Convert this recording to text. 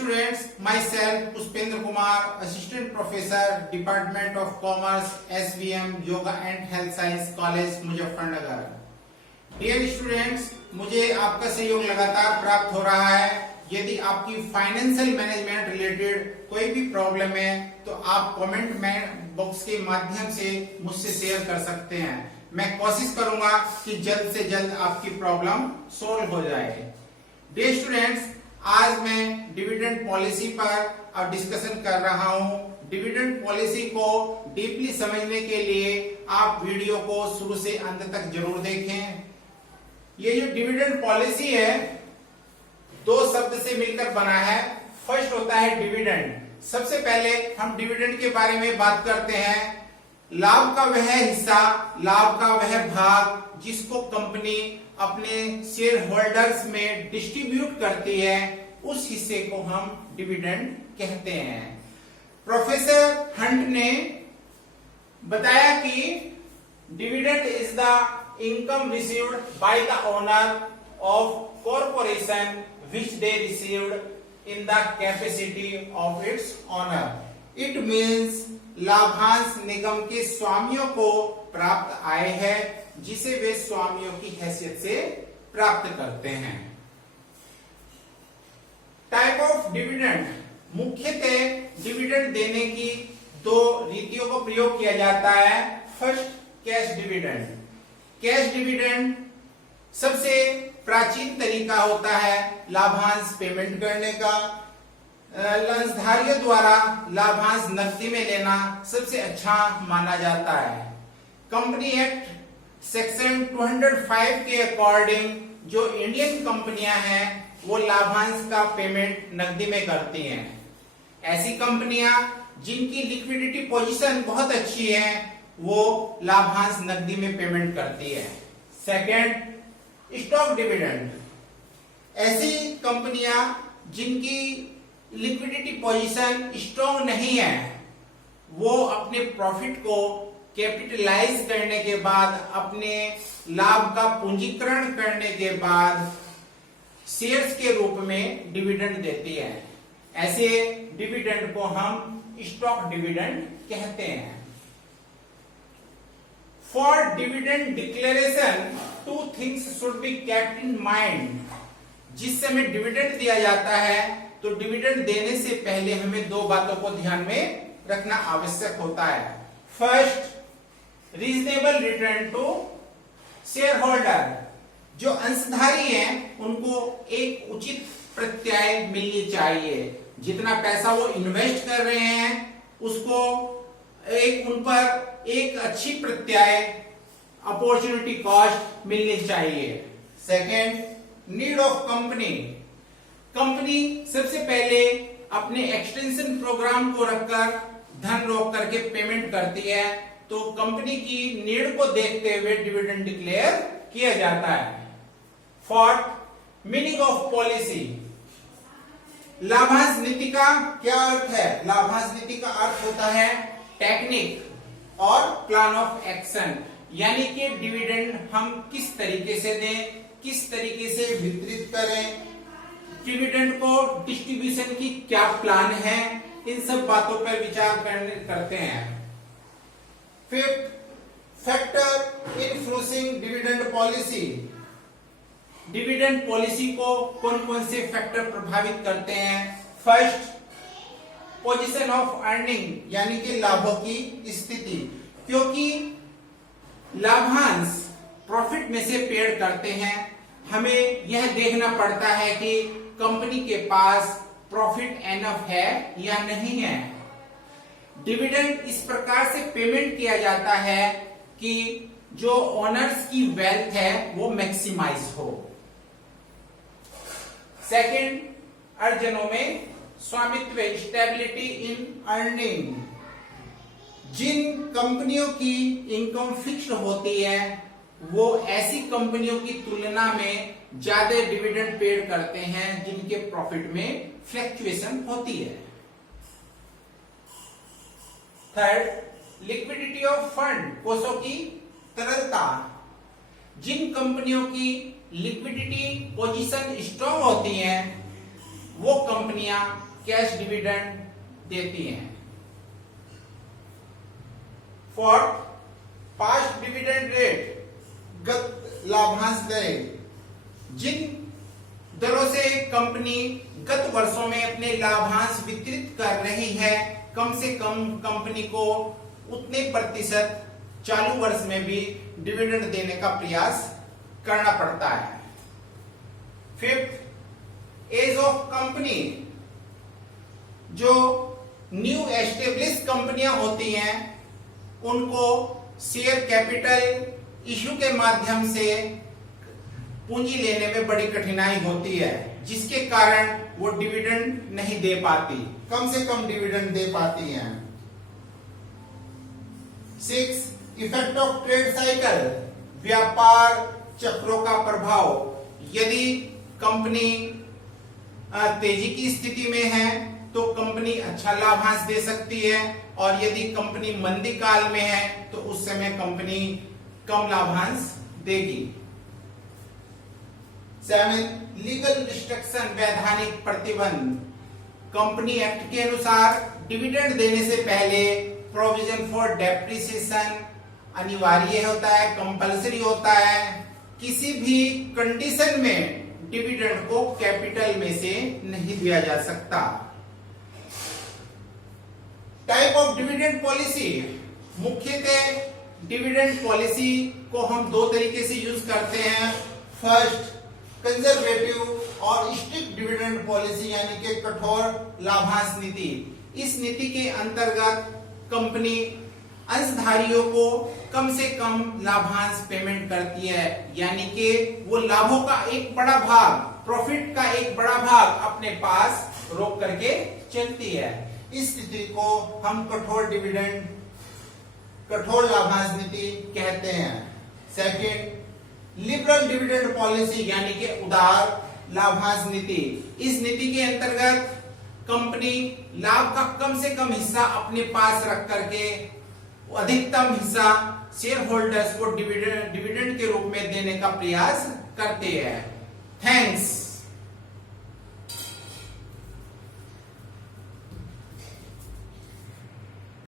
students, myself Puspendra Kumar, Assistant Professor, Department of Commerce, SVM, Yoga and Health Science College, Muzaffarnagar. Dear students, मुझे आपका सहयोग लगातार प्राप्त हो रहा है। यदि आपकी फाइनेंशियल मैनेजमेंट रिलेटेड कोई भी प्रॉब्लम है तो आप कमेंट में बॉक्स के माध्यम से मुझसे शेयर कर सकते हैं। मैं कोशिश करूंगा कि जल्द से जल्द आपकी प्रॉब्लम सोल्व हो जाए। डियर स्टूडेंट्स, आज मैं डिविडेंड पॉलिसी पर अब डिस्कशन कर रहा हूं। डिविडेंड पॉलिसी को डीपली समझने के लिए आप वीडियो को शुरू से अंत तक जरूर देखें। ये जो डिविडेंड पॉलिसी है दो शब्द से मिलकर बना है। फर्स्ट होता है डिविडेंड। सबसे पहले हम डिविडेंड के बारे में बात करते हैं। लाभ का वह हिस्सा, लाभ का वह भाग जिसको कंपनी अपने शेयर होल्डर्स में डिस्ट्रीब्यूट करती है, उस हिस्से को हम डिविडेंड कहते हैं। प्रोफेसर हंट ने बताया कि dividend is the income received by the owner of corporation which they received in the capacity of its owner. It means लाभांश निगम के स्वामियों को प्राप्त आय है जिसे वे स्वामियों की हैसियत से प्राप्त करते हैं। टाइप ऑफ डिविडेंड, मुख्यतः डिविडेंड देने की दो रीतियों को प्रयोग किया जाता है। First, cash dividend. Cash dividend सबसे प्राचीन तरीका होता है लाभांश पेमेंट करने का। लाभांशधारियों द्वारा लाभांश नकदी में लेना सबसे अच्छा माना जाता है। कंपनी एक्ट सेक्शन 205 के अकॉर्डिंग जो इंडियन कंपनियां हैं वो लाभांश का पेमेंट नकदी में करती हैं। ऐसी कंपनियां जिनकी लिक्विडिटी पोजीशन बहुत अच्छी है वो लाभांश नकदी में पेमेंट करती है। Second, stock dividend. ऐसी कंपनियां जिनकी लिक्विडिटी पोजीशन स्ट्रॉन्ग नहीं है वो अपने प्रॉफिट को कैपिटलाइज करने के बाद, अपने लाभ का पूंजीकरण करने के बाद शेयर्स के रूप में डिविडेंड देती है। ऐसे डिविडेंड को हम स्टॉक डिविडेंड कहते हैं। For dividend declaration, two things should be kept in mind. जिस समय डिविडेंड दिया जाता है तो डिविडेंड देने से पहले हमें दो बातों को ध्यान में रखना आवश्यक होता है। First, reasonable return to share holder. जो अंशधारी हैं उनको एक उचित प्रत्याय मिलनी चाहिए। जितना पैसा वो इन्वेस्ट कर रहे हैं उसको उन पर एक अच्छी प्रत्याय अपॉर्चुनिटी कॉस्ट मिलनी चाहिए। Second, need of company. Company सबसे पहले अपने एक्सटेंशन प्रोग्राम को रखकर धन रोक करके पेमेंट करती है, तो कंपनी की नीड को देखते हुए डिविडेंड डिक्लेयर किया जाता है। Fourth, meaning of policy. लाभांश नीति का क्या अर्थ है? लाभांश नीति का अर्थ होता है टेक्निक और प्लान ऑफ एक्शन, यानी कि डिविडेंड हम किस तरीके से दें, किस तरीके से वितरित करें, डिविडेंड को डिस्ट्रीब्यूशन की क्या प्लान है, इन सब बातों पर विचार करते हैं। Fifth, factor influencing dividend policy. Dividend policy को कौन कौन से फैक्टर प्रभावित करते हैं? फर्स्ट, पोजीशन ऑफ अर्निंग, यानी कि लाभों की स्थिति। क्योंकि लाभांश प्रॉफिट में से पेड करते हैं, हमें यह देखना पड़ता है कि कंपनी के पास प्रॉफिट एनफ है या नहीं है। डिविडेंड इस प्रकार से पेमेंट किया जाता है कि जो ओनर्स की वेल्थ है वो मैक्सिमाइज हो। सेकंड, अर्जनों में स्वामित्व, स्टेबिलिटी इन अर्निंग। जिन कंपनियों की इनकम फिक्स्ड होती है वो ऐसी कंपनियों की तुलना में ज्यादा डिविडेंड पेड करते हैं जिनके प्रॉफिट में फ्लक्चुएशन होती है। थर्ड, लिक्विडिटी ऑफ फंड, कोषों की तरलता। जिन कंपनियों की लिक्विडिटी पोजीशन स्ट्रांग होती हैं वो कंपनियां कैश डिविडेंड देती हैं। फोर्थ, पास्ट डिविडेंड रेट, गत लाभांश दरें। जिन दरों से कंपनी गत वर्षों में अपने लाभांश वितरित कर रही है, कम से कम कंपनी को उतने प्रतिशत चालू वर्ष में भी डिविडेंड देने का प्रयास करना पड़ता है। Fifth, age of company. जो न्यू एस्टेब्लिश कंपनियां होती हैं उनको शेयर कैपिटल इशू के माध्यम से पूंजी लेने में बड़ी कठिनाई होती है, जिसके कारण वो डिविडेंड नहीं दे पाती, कम से कम डिविडेंड दे पाती हैं। 6, इफेक्ट ऑफ ट्रेड साइकिल, व्यापार चक्रों का प्रभाव। यदि कंपनी तेजी की स्थिति में है तो कंपनी अच्छा लाभांश दे सकती है, और यदि कंपनी मंदी काल में है तो उस समय कंपनी कम लाभांश देगी। 7, लीगल रिस्ट्रिक्शन, वैधानिक प्रतिबंध। कंपनी एक्ट के अनुसार डिविडेंड देने से पहले प्रोविजन फॉर डेप्रिसिएशन अनिवार्य होता है, कंपलसरी होता है। किसी भी कंडीशन में डिविडेंड को कैपिटल में से नहीं दिया जा सकता। टाइप ऑफ डिविडेंड पॉलिसी, मुख्यतः डिविडेंड पॉलिसी को हम दो तरीके से यूज करते हैं। फर्स्ट, कंजर्वेटिव और स्ट्रिक्ट डिविडेंड पॉलिसी, यानी कि कठोर लाभांश नीति। इस नीति के अंतर्गत कंपनी अंशधारियों को कम से कम लाभांश पेमेंट करती है, यानी कि वो लाभों का एक बड़ा भाग, प्रॉफिट का एक बड़ा भाग अपने पास रोक करके चलती है। इस नीति को हम कठोर लाभांश नीति कहते हैं। सेकंड, लिबरल डिविडेंड पॉलिसी, यानी कि उदार लाभांश नीति। इस नीति के अंतर्गत कंपनी लाभ का कम से कम हिस्सा अपने पास रख करके अधिकतम हिस्सा शेयर होल्डर्स को डिविडेंड के रूप में देने का प्रयास करते हैं। थैंक्स।